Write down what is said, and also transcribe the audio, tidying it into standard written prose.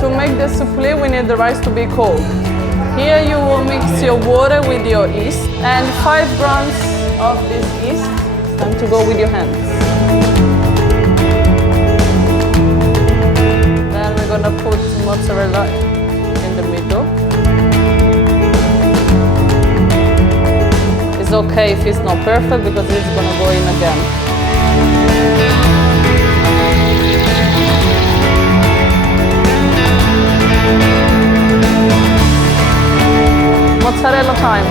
To make the supplì, we need the rice to be cold. Here you will mix your water with your yeast and 5 grams of this yeast. Time to go with your hands. Then we're gonna put mozzarella in the middle. It's okay if it's not perfect because it's gonna go in again. Mozzarella time.